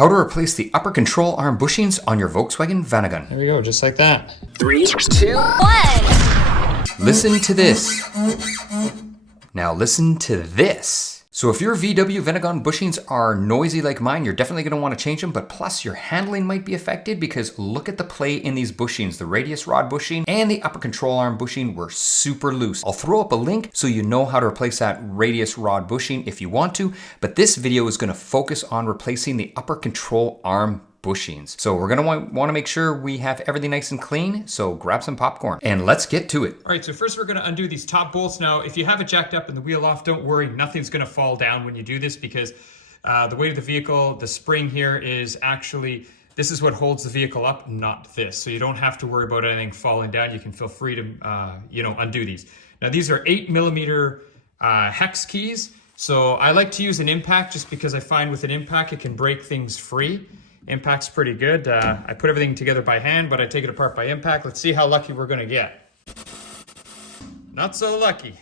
How to replace the upper control arm bushings on your Volkswagen Vanagon. There we go, just like that. 3, 2, 1. Listen to this. Now listen to this. So if your VW Vanagon bushings are noisy like mine, you're definitely going to want to change them, but plus your handling might be affected because look at the play in these bushings. The radius rod bushing and the upper control arm bushing were super loose. I'll throw up a link so you know how to replace that radius rod bushing if you want to, but this video is going to focus on replacing the upper control arm bushings. So we're gonna want to make sure we have everything nice and clean, so grab some popcorn and let's get to it. All right, so first we're gonna undo these top bolts. Now, if you have it jacked up and the wheel off, don't worry, nothing's gonna fall down when you do this because the weight of the vehicle, the spring here is actually, this is what holds the vehicle up, not this. So you don't have to worry about anything falling down. You can feel free to, undo these. Now these are 8mm hex keys. So I like to use an impact just because I find with an impact, it can break things free. Impact's pretty good. I put everything together by hand, but I take it apart by impact. Let's see how lucky we're gonna get. Not so lucky.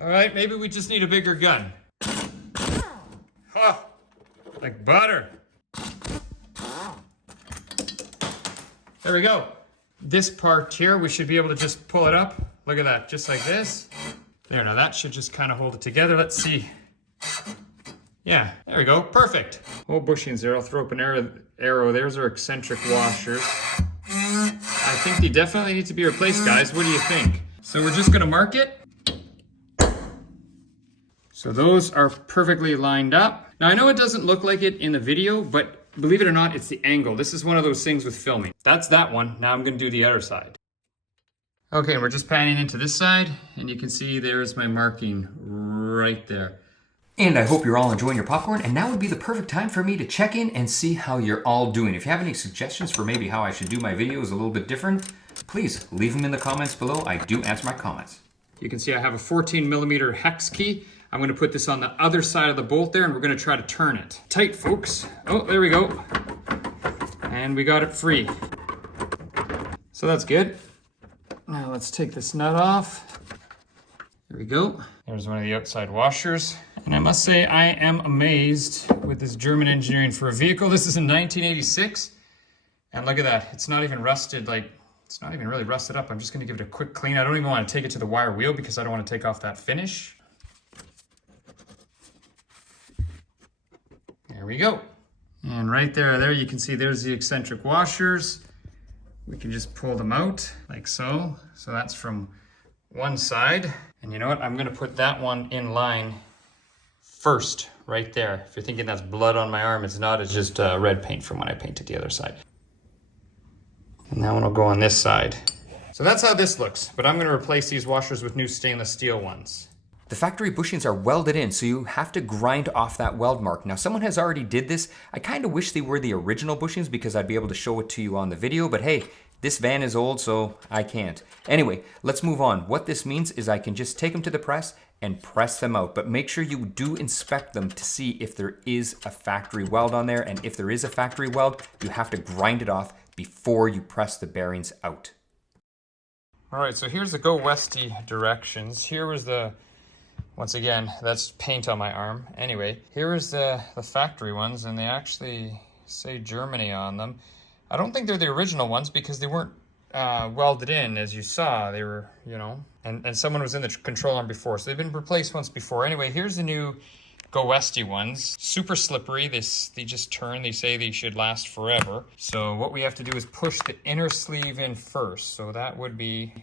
All right, maybe we just need a bigger gun. Oh, like butter. There we go. This part here, we should be able to just pull it up. Look at that, just like this. There, now that should just kind of hold it together. Let's see. Yeah, there we go, perfect. Whole bushings there, I'll throw up an arrow. There's our eccentric washers. I think they definitely need to be replaced, guys. What do you think? So we're just gonna mark it. So those are perfectly lined up. Now I know it doesn't look like it in the video, but believe it or not, it's the angle. This is one of those things with filming. That's that one. Now I'm gonna do the other side. Okay, we're just panning into this side, and you can see there's my marking right there. And I hope you're all enjoying your popcorn, and now would be the perfect time for me to check in and see how you're all doing. If you have any suggestions for maybe how I should do my videos a little bit different, please leave them in the comments below. I do answer my comments. You can see I have a 14mm hex key. I'm gonna put this on the other side of the bolt there, and we're gonna try to turn it. Tight, folks. Oh, there we go. And we got it free. So that's good. Now let's take this nut off. There we go. There's one of the outside washers. And I must say, I am amazed with this German engineering for a vehicle. This is in 1986. And look at that. It's not even rusted, it's not even really rusted up. I'm just gonna give it a quick clean. I don't even wanna take it to the wire wheel because I don't wanna take off that finish. There we go. And right there you can see there's the eccentric washers. We can just pull them out like so. So that's from one side. And you know what? I'm gonna put that one in line first, right there. If you're thinking that's blood on my arm, it's not. It's just red paint from when I painted the other side. And that one will go on this side. So that's how this looks. But I'm gonna replace these washers with new stainless steel ones. The factory bushings are welded in, so you have to grind off that weld mark. Now, someone has already did this. I kind of wish they were the original bushings because I'd be able to show it to you on the video, but hey, this van is old, so I can't. Anyway, let's move on. What this means is I can just take them to the press and press them out, but make sure you do inspect them to see if there is a factory weld on there, and if there is a factory weld, you have to grind it off before you press the bearings out. All right, so here's the go westy directions. Here was the, once again, that's paint on my arm. Anyway, here is the factory ones, and they actually say Germany on them. I don't think they're the original ones because they weren't welded in, as you saw. They were, and someone was in the control arm before, so they've been replaced once before. Anyway, here's the new Go Westy ones. Super slippery. They just turn. They say they should last forever. So what we have to do is push the inner sleeve in first. So that would be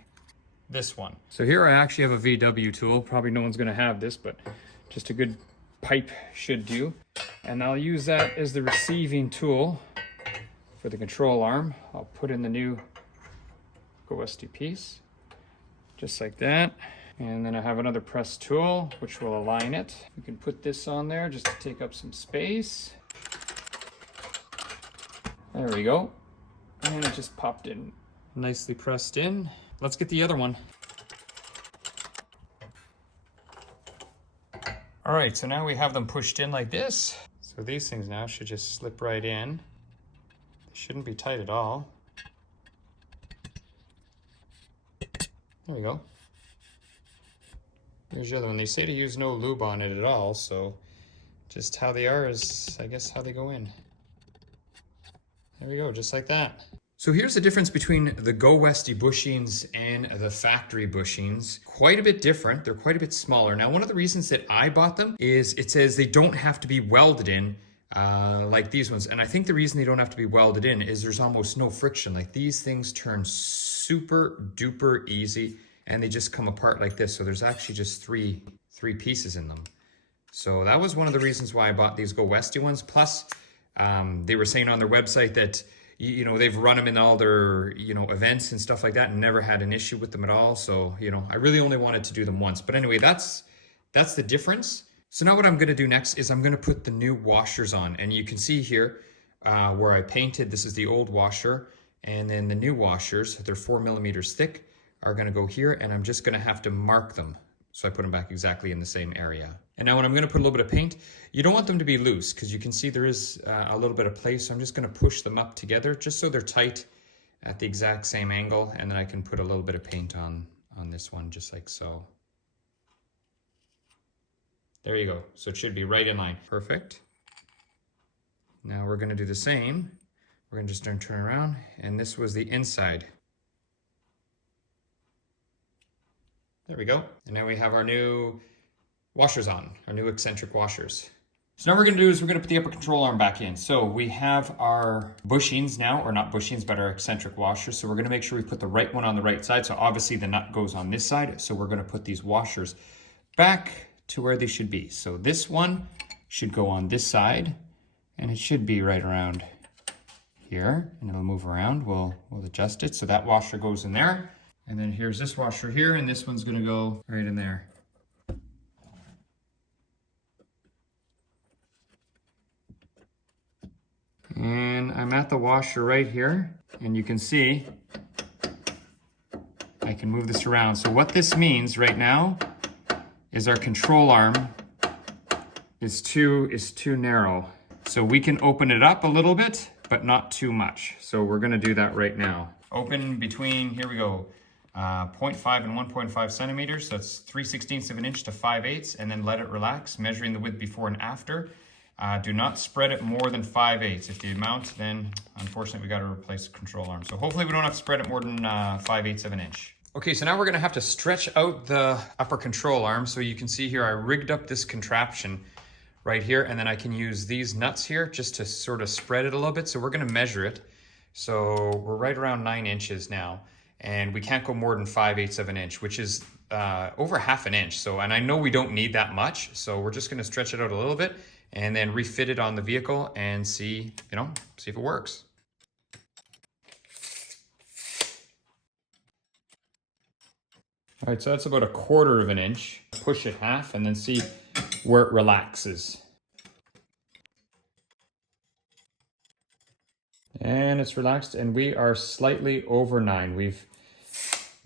this one. So here I actually have a VW tool. Probably no one's going to have this, but just a good pipe should do. And I'll use that as the receiving tool for the control arm. I'll put in the new Go Westy piece, just like that. And then I have another press tool, which will align it. We can put this on there just to take up some space. There we go. And it just popped in. Nicely pressed in. Let's get the other one. All right, so now we have them pushed in like this. So these things now should just slip right in. They shouldn't be tight at all. There we go. Here's the other one. They say to use no lube on it at all, so just how they are is, I guess, how they go in. There we go, just like that. So here's the difference between the Go Westy bushings and the factory bushings. Quite a bit different. They're quite a bit smaller. Now, one of the reasons that I bought them is it says they don't have to be welded in like these ones. And I think the reason they don't have to be welded in is there's almost no friction. Like these things turn super duper easy and they just come apart like this. So there's actually just three pieces in them. So that was one of the reasons why I bought these Go Westy ones. Plus, they were saying on their website that you know, they've run them in all their, you know, events and stuff like that and never had an issue with them at all. So, you know, I really only wanted to do them once. But anyway, that's the difference. So now what I'm gonna do next is I'm gonna put the new washers on. And you can see here where I painted, this is the old washer. And then the new washers, they're 4 millimeters thick, are gonna go here and I'm just gonna have to mark them. So I put them back exactly in the same area. And now when I'm gonna put a little bit of paint, you don't want them to be loose because you can see there is a little bit of play. So I'm just gonna push them up together just so they're tight at the exact same angle. And then I can put a little bit of paint on this one just like so. There you go. So it should be right in line. Perfect. Now we're gonna do the same. We're gonna just turn around and this was the inside. There we go. And now we have our new washers on, our new eccentric washers. So now what we're gonna do is we're gonna put the upper control arm back in. So we have our bushings now, or not bushings, but our eccentric washers. So we're gonna make sure we put the right one on the right side. So obviously the nut goes on this side. So we're gonna put these washers back to where they should be. So this one should go on this side and it should be right around here and it'll move around. We'll adjust it. So that washer goes in there. And then here's this washer here, and this one's gonna go right in there. And I'm at the washer right here, and you can see I can move this around. So what this means right now is our control arm is too narrow. So we can open it up a little bit, but not too much. So we're gonna do that right now. Open between, here we go, 0.5 and 1.5 centimeters. So that's 3/16 of an inch to 5/8, and then let it relax, measuring the width before and after. Do not spread it more than 5/8. If you mount, then unfortunately we got to replace the control arm. So hopefully we don't have to spread it more than 5/8 of an inch. Okay, so now we're gonna have to stretch out the upper control arm. So you can see here, I rigged up this contraption right here, and then I can use these nuts here just to sort of spread it a little bit. So we're gonna measure it. So we're right around 9 inches now, and we can't go more than 5/8 of an inch, which is over half an inch. So, and I know we don't need that much. So we're just gonna stretch it out a little bit and then refit it on the vehicle and see, see if it works. All right, so that's about 1/4 of an inch. Push it half and then see where it relaxes. And it's relaxed, and we are slightly over 9. We've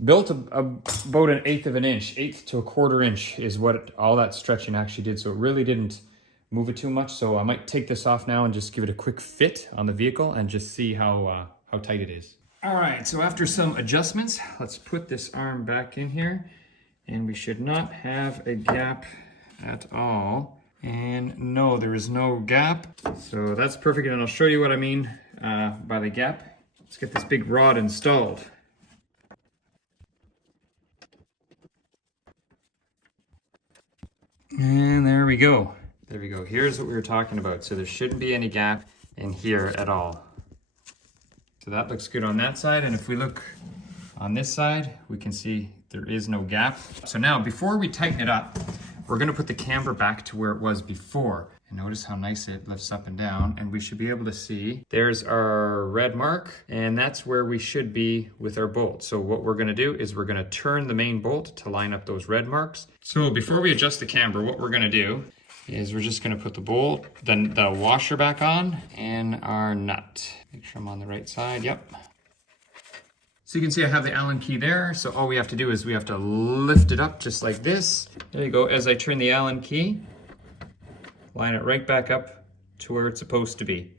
built about 1/8 of an inch. 1/8 to 1/4 inch is what all that stretching actually did. So it really didn't move it too much. So I might take this off now and just give it a quick fit on the vehicle and just see how tight it is. All right, so after some adjustments, let's put this arm back in here, and we should not have a gap at all. And no, there is no gap. So that's perfect, and I'll show you what I mean by the gap. Let's get this big rod installed. And there we go. There we go. Here's what we were talking about. So there shouldn't be any gap in here at all. So that looks good on that side. And if we look on this side, we can see there is no gap. So now before we tighten it up, we're gonna put the camber back to where it was before. And notice how nice it lifts up and down. And we should be able to see, there's our red mark, and that's where we should be with our bolt. So what we're gonna do is we're gonna turn the main bolt to line up those red marks. So before we adjust the camber, what we're gonna do is we're just gonna put the bolt, then the washer back on, and our nut. Make sure I'm on the right side, yep. So you can see I have the Allen key there. So all we have to do is we have to lift it up just like this. There you go. As I turn the Allen key, line it right back up to where it's supposed to be.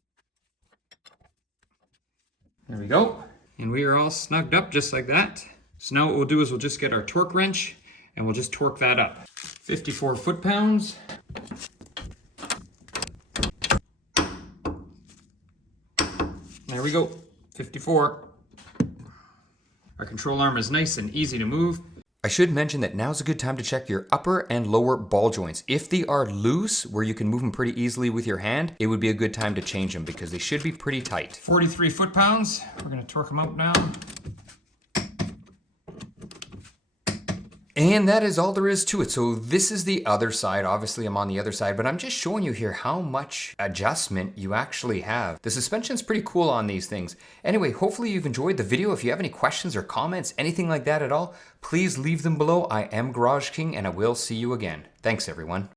There we go. And we are all snugged up just like that. So now what we'll do is we'll just get our torque wrench and we'll just torque that up. 54 foot-pounds. There we go, 54. Our control arm is nice and easy to move. I should mention that now's a good time to check your upper and lower ball joints. If they are loose, where you can move them pretty easily with your hand, it would be a good time to change them because they should be pretty tight. 43 foot-pounds. We're gonna torque them out now. And that is all there is to it. So this is the other side. Obviously I'm on the other side, but I'm just showing you here how much adjustment you actually have. The suspension's pretty cool on these things. Anyway, hopefully you've enjoyed the video. If you have any questions or comments, anything like that at all, please leave them below. I am GarageKing and I will see you again. Thanks everyone.